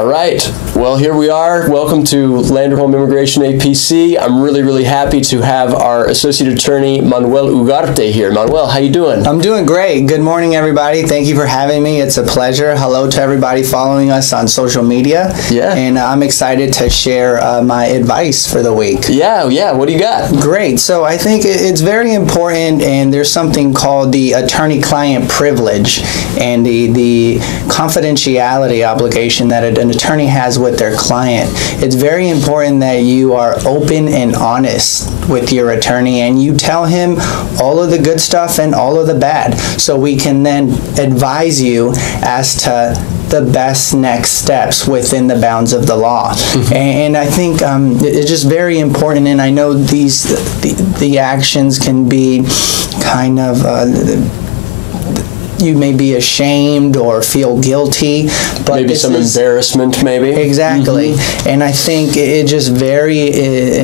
All right. Well, here we are. Welcome to Land or Home Immigration A.P.C. I'm really happy to have our Associate Attorney, Manuel Ugarte, here. Manuel, how you doing? I'm doing great. Good morning, everybody. Thank you for having me. It's a pleasure. Hello to everybody following us on social media. Yeah. And I'm excited to share my advice for the week. Yeah. What do you got? Great. So I think it's very important, and there's something called the attorney-client privilege and the confidentiality obligation that an attorney has with their client. It's very important that you are open and honest with your attorney and you tell him all of the good stuff and all of the bad, so we can then advise you as to the best next steps within the bounds of the law. And I think it's just very important, and I know the actions can be kind of you may be ashamed or feel guilty, but maybe some embarrassment, maybe. Exactly. And I think it's just very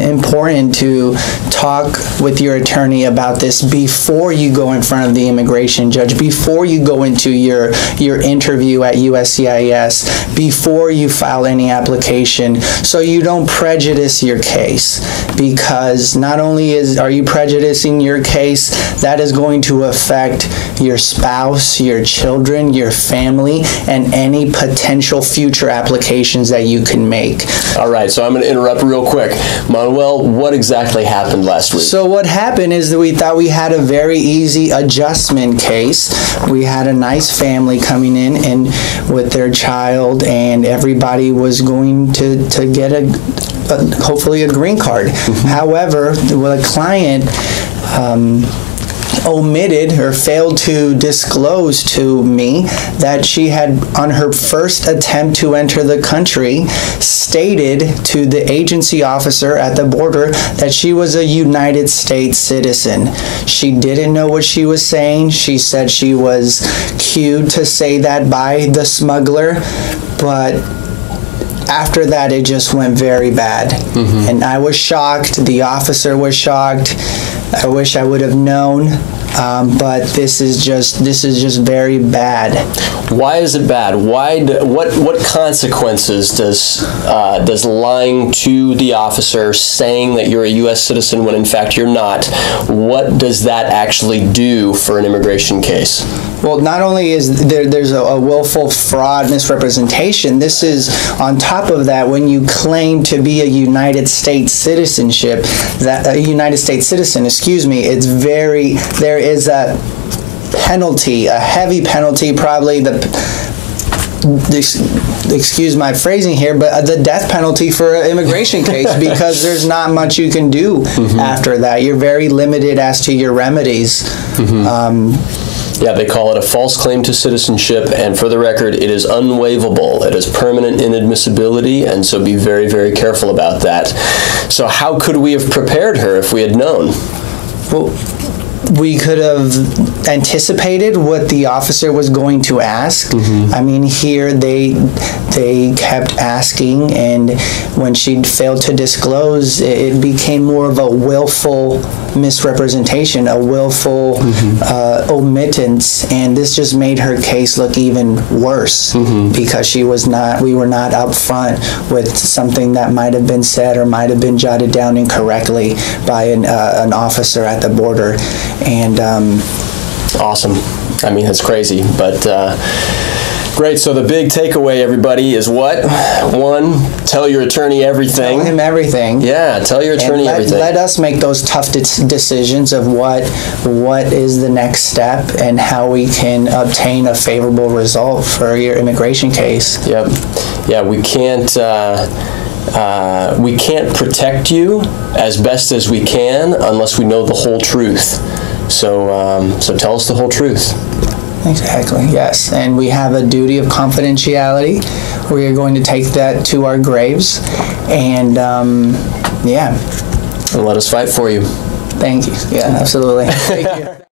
important to talk with your attorney about this before you go in front of the immigration judge, before you go into your interview at USCIS, before you file any application, so you don't prejudice your case. Because not only are you prejudicing your case, that is going to affect your spouse, your children, your family, and any potential future applications that you can make. All right, so I'm going to interrupt real quick. Manuel, what exactly happened last week? So what happened is that we thought we had a very easy adjustment case. We had a nice family coming in and with their child, and everybody was going to get hopefully a green card. However, the client omitted or failed to disclose to me that she had, on her first attempt to enter the country, stated to the agency officer at the border that she was a United States citizen. She didn't know what she was saying. She said she was cued to say that by the smuggler, but after that it just went very bad. And I was shocked. The officer was shocked. I wish I would have known, but this is just very bad. Why is it bad? What consequences does lying to the officer, saying that you're a U.S. citizen when in fact you're not, what does that actually do for an immigration case? Well, not only is there's a willful fraud misrepresentation, this is on top of that, when you claim to be a United States citizen, there is a penalty, a heavy penalty, probably excuse my phrasing here, but the death penalty for an immigration case, because there's not much you can do after that. You're very limited as to your remedies. Yeah, they call it a false claim to citizenship, and for the record, it is unwaivable. It is permanent inadmissibility, and so be very careful about that. So how could we have prepared her if we had known? Well, we could have anticipated what the officer was going to ask. I mean, here they kept asking, and when she failed to disclose, it became more of a willful misrepresentation, a willful omittance, and this just made her case look even worse because we were not upfront with something that might have been said or might have been jotted down incorrectly by an officer at the border. And awesome. I mean, that's crazy, but great. So the big takeaway, everybody, is what? One, tell your attorney everything. Tell him everything. Yeah, tell your attorney everything. Let us make those tough decisions of what is the next step and how we can obtain a favorable result for your immigration case. Yep. Yeah, we can't protect you as best as we can unless we know the whole truth. So tell us the whole truth. Exactly, yes. And we have a duty of confidentiality. We are going to take that to our graves. And, yeah. And let us fight for you. Thank you. Yeah, absolutely. Thank you.